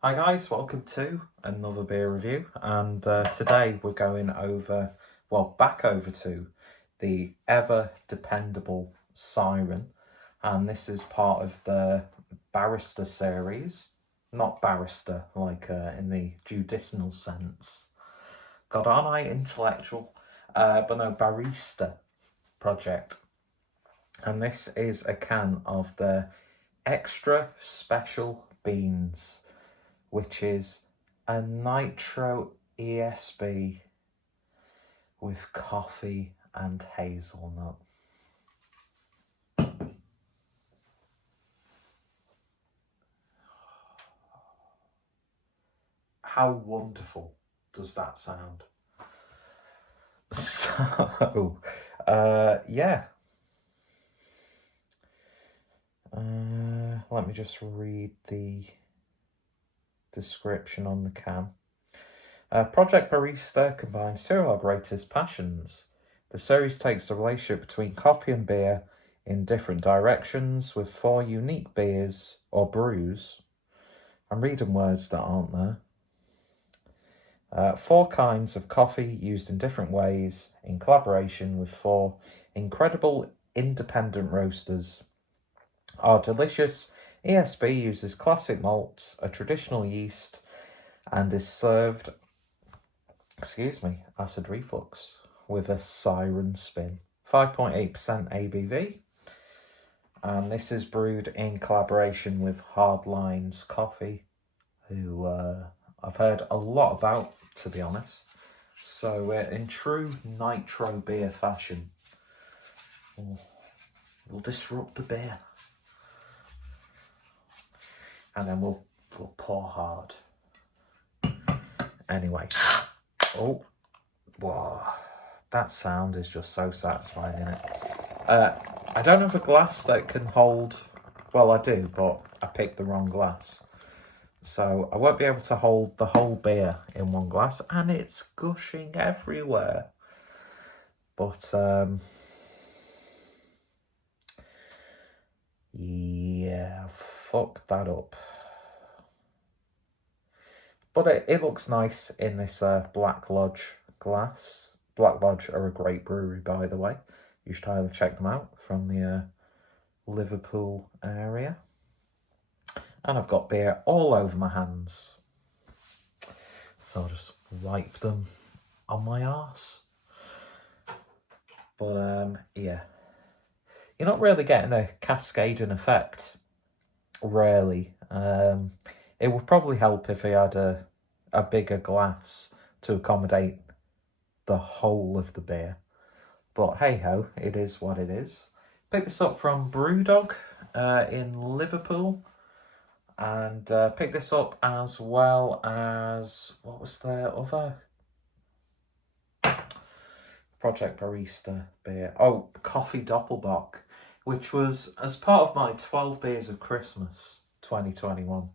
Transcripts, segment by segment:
Hi guys, welcome to another beer review, and today we're going over, back over to the ever dependable Siren, and this is part of the Barista series, not barrister like in the judicial sense. God, aren't I intellectual? But no, Barista project, and this is a can of the extra special beans, which is a nitro ESB with coffee and hazelnut. How wonderful does that sound? So, yeah. Let me just read the description on the can. Project Barista combines two of our greatest passions. The series takes the relationship between coffee and beer in different directions with 4 unique beers or brews. I'm reading words that aren't there. 4 kinds of coffee used in different ways in collaboration with 4 incredible independent roasters. Our delicious ESB uses classic malts, a traditional yeast, and is served, acid reflux, with a Siren spin. 5.8% ABV. And this is brewed in collaboration with Hardlines Coffee, who I've heard a lot about, to be honest. So in true nitro beer fashion, we'll disrupt the beer. And then we'll pour hard. Anyway. Oh, wow. That sound is just so satisfying, isn't it? I don't have a glass that can hold... Well, I do, but I picked the wrong glass. So I won't be able to hold the whole beer in one glass, and it's gushing everywhere. But, yeah, fuck that up. But it looks nice in this Black Lodge glass. Black Lodge are a great brewery, by the way. You should highly check them out from the Liverpool area. And I've got beer all over my hands. So I'll just wipe them on my arse. But yeah. You're not really getting a cascading effect, really. It would probably help if he had a bigger glass to accommodate the whole of the beer. But hey ho, it is what it is. Picked this up from Brewdog in Liverpool. And picked this up as well as, what was their other Project Barista beer? Oh, Coffee Doppelbock, which was as part of my 12 Beers of Christmas 2021.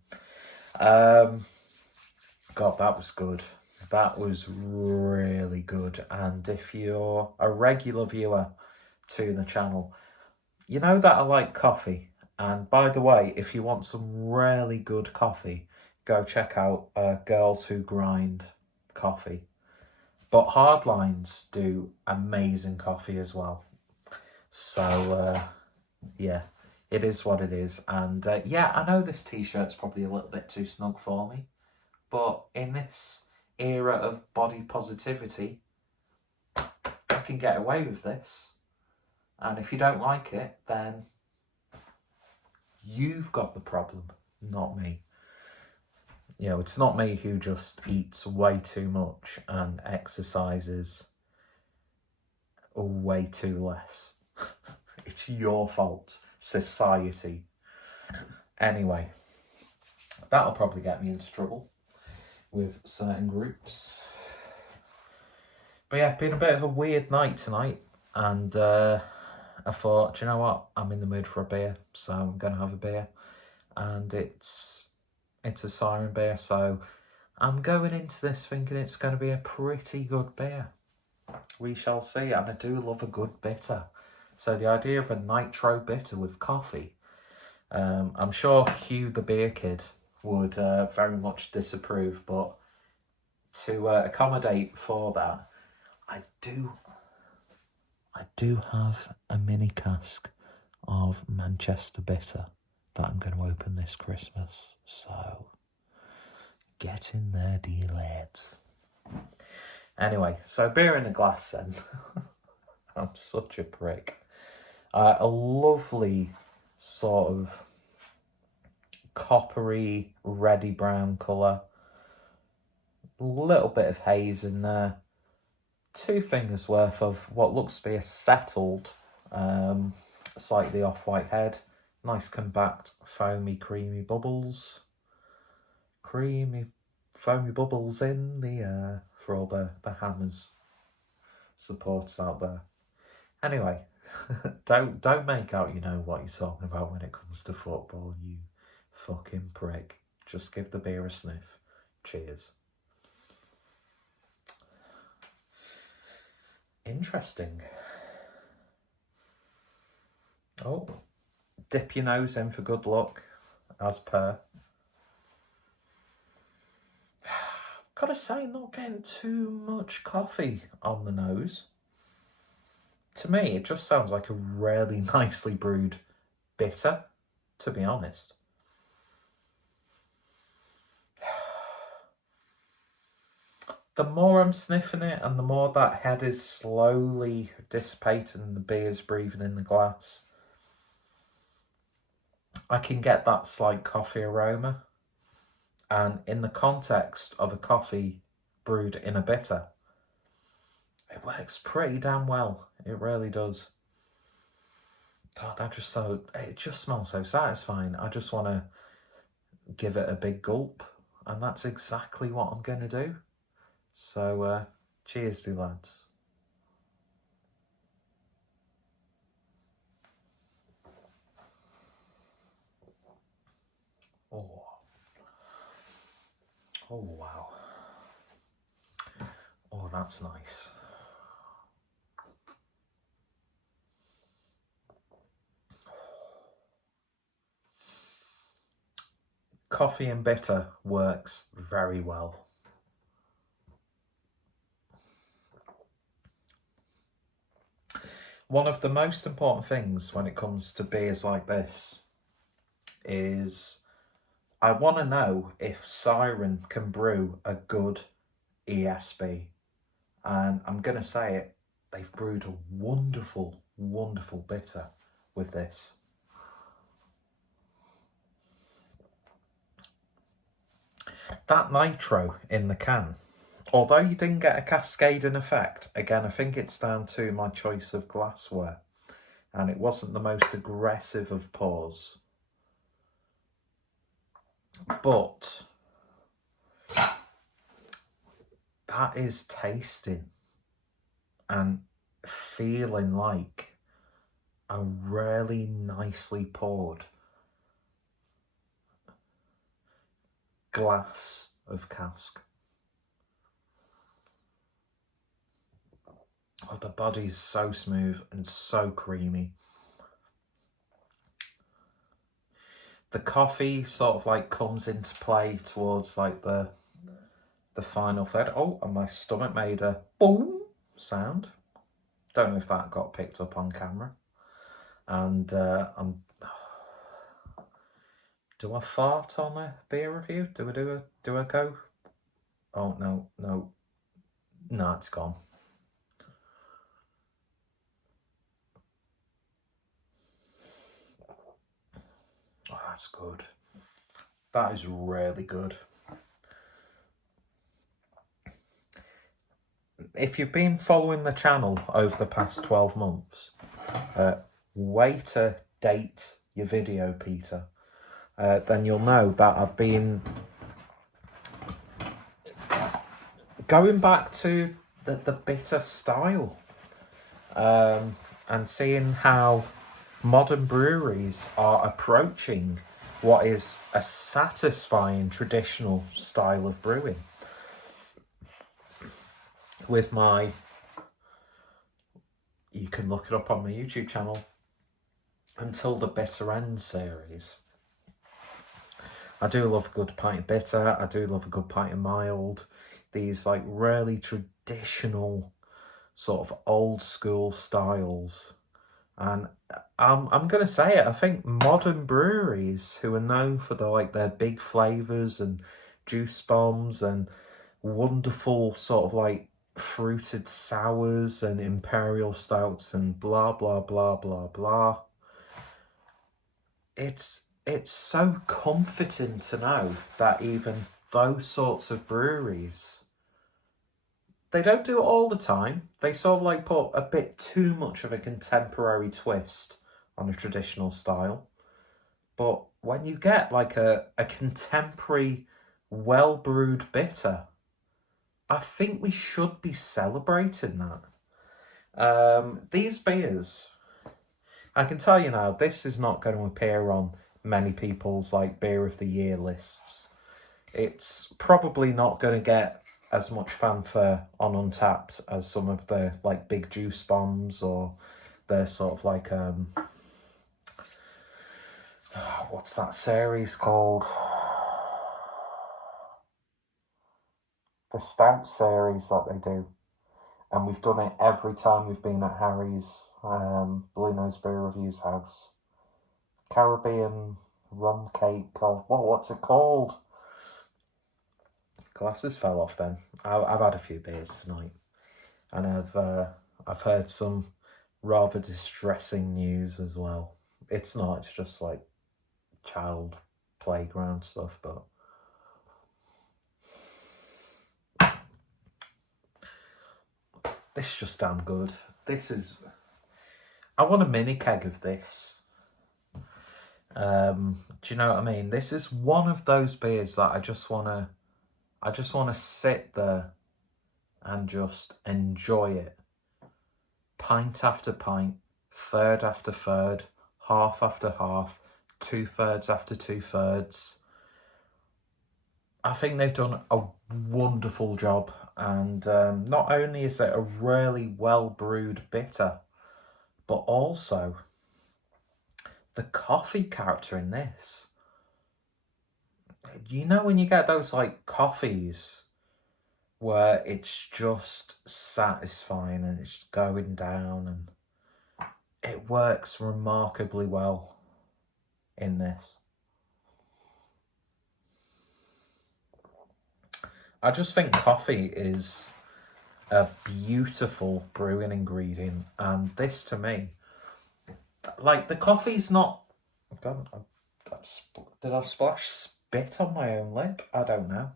God, that was good. That was really good. And if you're a regular viewer to the channel, you know that I like coffee. And by the way, if you want some really good coffee, go check out Girls Who Grind Coffee. But Hardlines do amazing coffee as well. So, yeah, it is what it is. And yeah, I know this t-shirt's probably a little bit too snug for me. But in this era of body positivity, I can get away with this. And if you don't like it, then you've got the problem, not me. You know, it's not me who just eats way too much and exercises way too less. It's your fault, society. Anyway, that'll probably get me into trouble with certain groups. But yeah, been a bit of a weird night tonight, and I thought, do you know what? I'm in the mood for a beer, so I'm going to have a beer. And it's a Siren beer, so I'm going into this thinking it's going to be a pretty good beer. We shall see, and I do love a good bitter. So the idea of a nitro bitter with coffee, I'm sure Hugh the Beer Kid would very much disapprove, but to accommodate for that, I do have a mini cask of Manchester Bitter that I'm going to open this Christmas, so get in there, dear lads. Anyway, so beer in a glass then. I'm such a prick. A lovely sort of coppery, reddy brown colour. A little bit of haze in there. 2 fingers worth of what looks to be a settled, slightly off-white head. Nice compact, foamy, creamy bubbles. Creamy, foamy bubbles in the air for all the Hammers supporters out there. Anyway, don't make out you know what you're talking about when it comes to football, you fucking prick. Just give the beer a sniff. Cheers. Interesting. Oh, dip your nose in for good luck, as per. Gotta say, not getting too much coffee on the nose. To me, it just sounds like a really nicely brewed bitter, to be honest. The more I'm sniffing it and the more that head is slowly dissipating and the beer's breathing in the glass, I can get that slight coffee aroma. And in the context of a coffee brewed in a bitter, it works pretty damn well. It really does. God, it just smells so satisfying. I just want to give it a big gulp, and that's exactly what I'm going to do. So, cheers to lads. Oh. Oh, wow. Oh, that's nice. Coffee and bitter works very well. One of the most important things when it comes to beers like this is I want to know if Siren can brew a good ESB. And I'm going to say it, they've brewed a wonderful, wonderful bitter with this. That nitro in the can, although you didn't get a cascading effect, again, I think it's down to my choice of glassware. And it wasn't the most aggressive of pours. But that is tasting and feeling like a really nicely poured glass of cask. Oh, the body's so smooth and so creamy. The coffee sort of like comes into play towards like the final third. Oh, and my stomach made a boom sound. Don't know if that got picked up on camera. And do I fart on a beer review? Do I go? Oh no, it's gone. Oh, that's good. That is really good. If you've been following the channel over the past 12 months, way to date your video, Peter, then you'll know that I've been going back to the bitter style and seeing how modern breweries are approaching what is a satisfying traditional style of brewing. With you can look it up on my YouTube channel, Until the Bitter End series. I do love a good pint of bitter. I do love a good pint of mild. These like really traditional sort of old school styles. And I'm gonna say it, I think modern breweries who are known for their big flavours and juice bombs and wonderful sort of like fruited sours and imperial stouts and blah blah blah blah blah. It's so comforting to know that even those sorts of breweries, they don't do it all the time. They sort of like put a bit too much of a contemporary twist on a traditional style. But when you get like a contemporary, well brewed bitter, I think we should be celebrating that. These beers, I can tell you now, this is not going to appear on many people's like beer of the year lists. It's probably not going to get as much fanfare on Untappd as some of the like big juice bombs or their sort of like what's that series called? The stout series that they do. And we've done it every time we've been at Harry's Blue Nose Beer Reviews house. Caribbean rum cake, or what's it called? Glasses fell off then. I've had a few beers tonight, and I've heard some rather distressing news as well. It's not, it's just like child playground stuff, but this is just damn good. I want a mini keg of this. Do you know what I mean? This is one of those beers that I just wanna sit there and just enjoy it. Pint after pint, third after third, half after half, 2/3 after 2/3. I think they've done a wonderful job, and not only is it a really well brewed bitter, but also the coffee character in this. You know when you get those like coffees where it's just satisfying and it's just going down, and it works remarkably well in this. I just think coffee is a beautiful brewing ingredient, and this to me, like the coffee's not. Did I splash spit on my own lip? I don't know.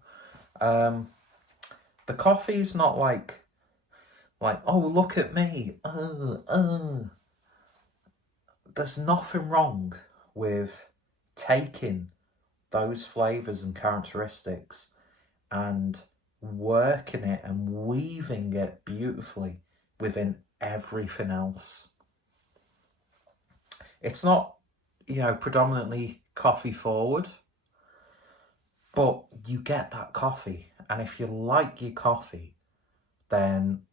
The coffee's not like oh look at me. There's nothing wrong with taking those flavours and characteristics and working it and weaving it beautifully within everything else. It's not, predominantly coffee forward, but you get that coffee. And if you like your coffee, then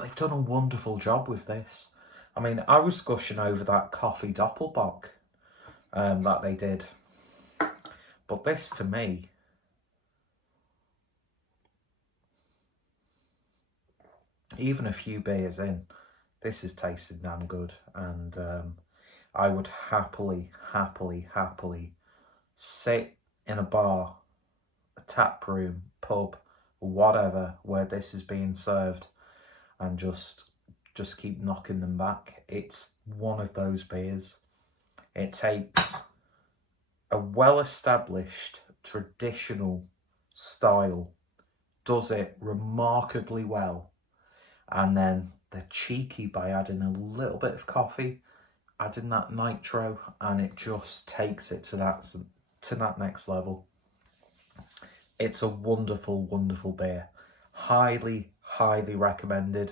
they've done a wonderful job with this. I mean, I was gushing over that coffee doppelbock that they did. But this, to me, even a few beers in, this is tasting damn good. And I would happily sit in a bar, a tap room, pub, whatever, where this is being served and just keep knocking them back. It's one of those beers. It takes a well-established traditional style, does it remarkably well, and then they're cheeky by adding a little bit of coffee, adding that nitro, and it just takes it to that next level. It's a wonderful beer. Highly recommended.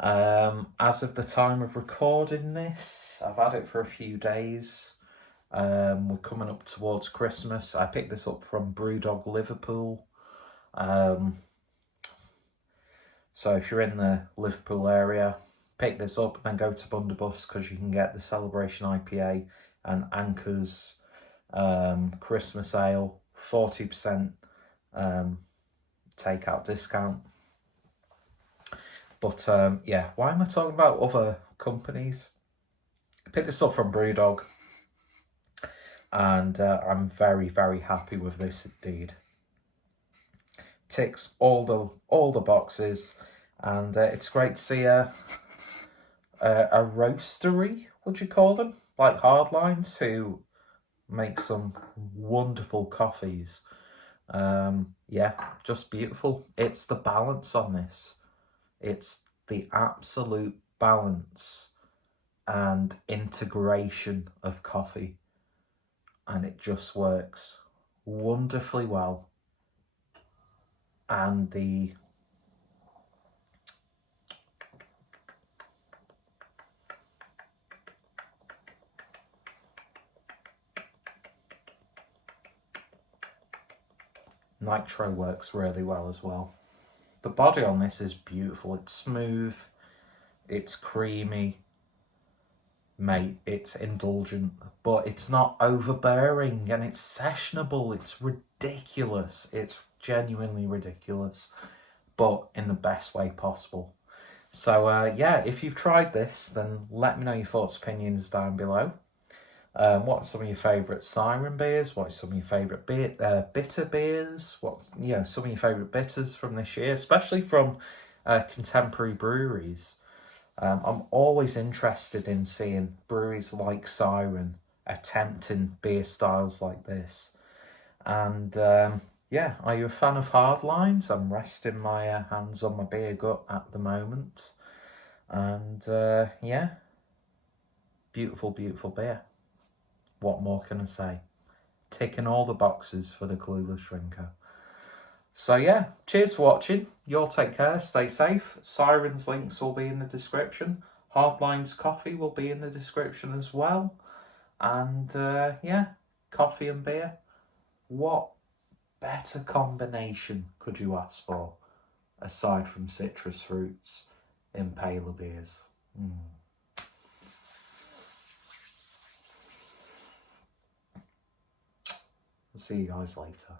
As of the time of recording this, I've had it for a few days. We're coming up towards Christmas. I picked this up from Brewdog Liverpool. So if you're in the Liverpool area, pick this up and then go to Bunderbus, because you can get the Celebration IPA and Anchor's Christmas Ale, 40% takeout discount. But yeah, why am I talking about other companies? I picked this up from Brewdog, and I'm very, very happy with this indeed. Ticks all the boxes, and it's great to see a roastery, would you call them, like Hardlines, who make some wonderful coffees. Yeah, just beautiful. It's the balance on this. It's the absolute balance and integration of coffee, and it just works wonderfully well. And the nitro works really well as well. The body on this is beautiful. It's smooth, it's creamy, mate, it's indulgent, but it's not overbearing, and it's sessionable. It's ridiculous. It's genuinely ridiculous, but in the best way possible. So yeah, if you've tried this, then let me know your thoughts, opinions down below. What are some of your favourite Siren beers? What are some of your favourite bitter beers? What's, you know, some of your favourite bitters from this year, especially from contemporary breweries? I'm always interested in seeing breweries like Siren attempting beer styles like this. And yeah, are you a fan of Hardlines? I'm resting my hands on my beer gut at the moment. And yeah, beautiful, beautiful beer. What more can I say? Ticking all the boxes for the clueless drinker. So yeah, cheers for watching. You all take care, stay safe. Siren's links will be in the description. Hardline's coffee will be in the description as well. And yeah, coffee and beer. What better combination could you ask for, aside from citrus fruits in paler beers? See you guys later.